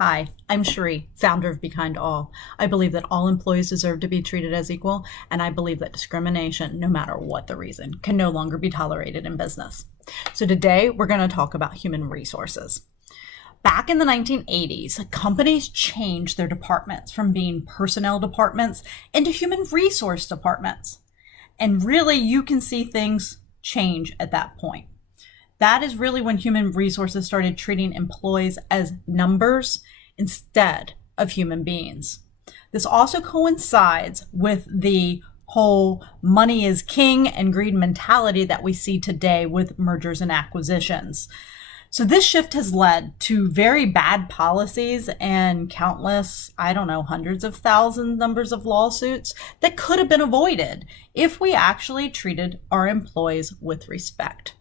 Hi, I'm Cherie, founder of Be Kind to All. I believe that all employees deserve to be treated as equal, and I believe that discrimination, no matter what the reason, can no longer be tolerated in business. So today, we're going to talk about human resources. Back in the 1980s, companies changed their departments from being personnel departments into human resource departments. And really, you can see things change at that point. That is really when human resources started treating employees as numbers instead of human beings. This also coincides with the whole money is king and greed mentality that we see today with mergers and acquisitions. So this shift has led to very bad policies and countless, hundreds of thousands numbers of lawsuits that could have been avoided if we actually treated our employees with respect.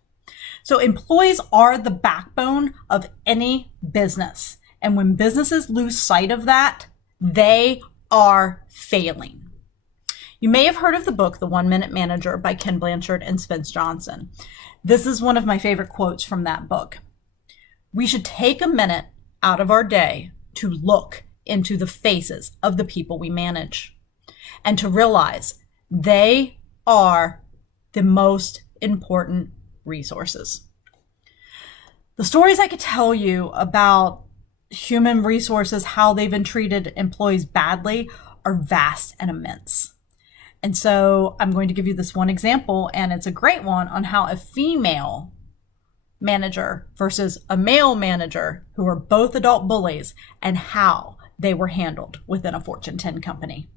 So employees are the backbone of any business. And when businesses lose sight of that, they are failing. You may have heard of the book, The 1 Minute Manager by Ken Blanchard and Spence Johnson. This is one of my favorite quotes from that book. We should take a minute out of our day to look into the faces of the people we manage and to realize they are the most important resources. The stories I could tell you about human resources, how they've been treated employees badly, are vast and immense. And so I'm going to give you this one example, and it's a great one on how a female manager versus a male manager, who are both adult bullies, and how they were handled within a Fortune 10 company.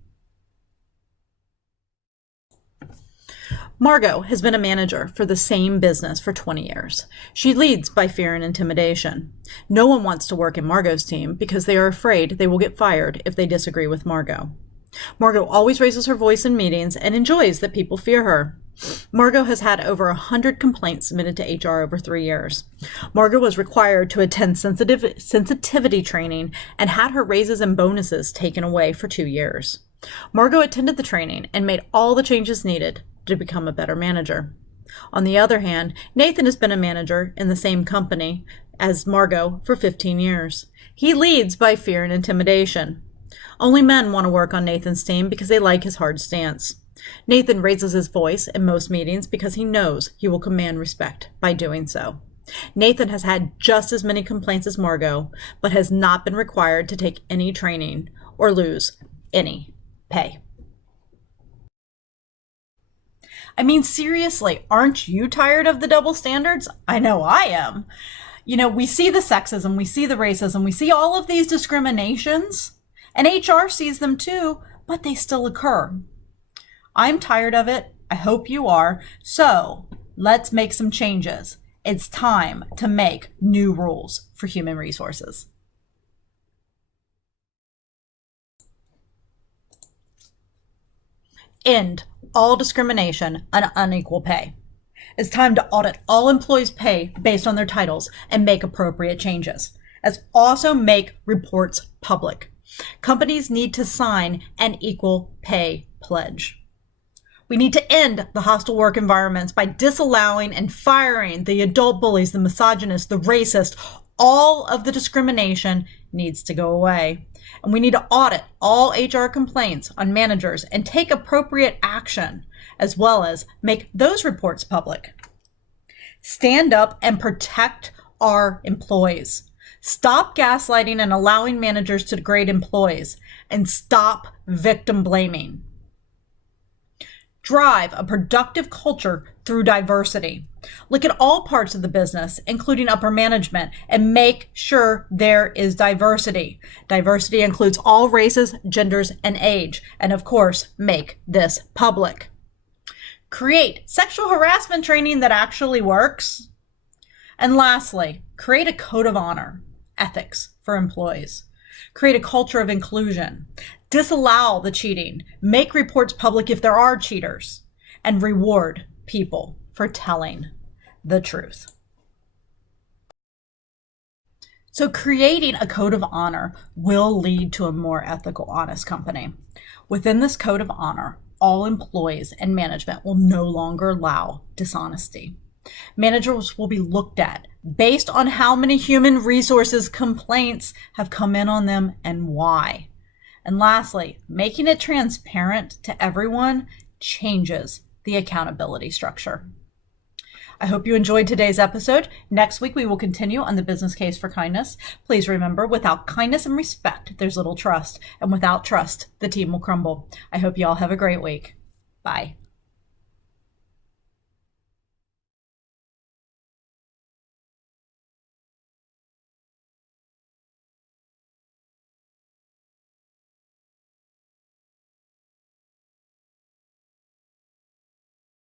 Margot has been a manager for the same business for 20 years. She leads by fear and intimidation. No one wants to work in Margot's team because they are afraid they will get fired if they disagree with Margot. Margot always raises her voice in meetings and enjoys that people fear her. Margot has had over 100 complaints submitted to HR over 3 years. Margot was required to attend sensitivity training and had her raises and bonuses taken away for 2 years. Margot attended the training and made all the changes needed to become a better manager. On the other hand, Nathan has been a manager in the same company as Margot for 15 years. He leads by fear and intimidation. Only men want to work on Nathan's team because they like his hard stance. Nathan raises his voice in most meetings because he knows he will command respect by doing so. Nathan has had just as many complaints as Margot, but has not been required to take any training or lose any pay. I mean, seriously, aren't you tired of the double standards? I know I am. We see the sexism, we see the racism, we see all of these discriminations, and HR sees them too, but they still occur. I'm tired of it. I hope you are. So let's make some changes. It's time to make new rules for human resources. End all discrimination and unequal pay. It's time to audit all employees' pay based on their titles and make appropriate changes. As also make reports public. Companies need to sign an equal pay pledge. We need to end the hostile work environments by disallowing and firing the adult bullies, the misogynists, the racists. All of the discrimination needs to go away. And we need to audit all HR complaints on managers and take appropriate action, as well as make those reports public. Stand up and protect our employees. Stop gaslighting and allowing managers to degrade employees, and stop victim blaming. Drive a productive culture through diversity. Look at all parts of the business, including upper management, and make sure there is diversity. Diversity includes all races, genders, and age. And of course, make this public. Create sexual harassment training that actually works. And lastly, create a code of honor, ethics for employees. Create a culture of inclusion. Disallow the cheating. Make reports public if there are cheaters. And reward people for telling the truth. So creating a code of honor will lead to a more ethical, honest company. Within this code of honor, all employees and management will no longer allow dishonesty. Managers will be looked at based on how many human resources complaints have come in on them and why. And lastly, making it transparent to everyone changes the accountability structure. I hope you enjoyed today's episode. Next week, we will continue on the business case for kindness. Please remember, without kindness and respect, there's little trust. And without trust, the team will crumble. I hope you all have a great week. Bye.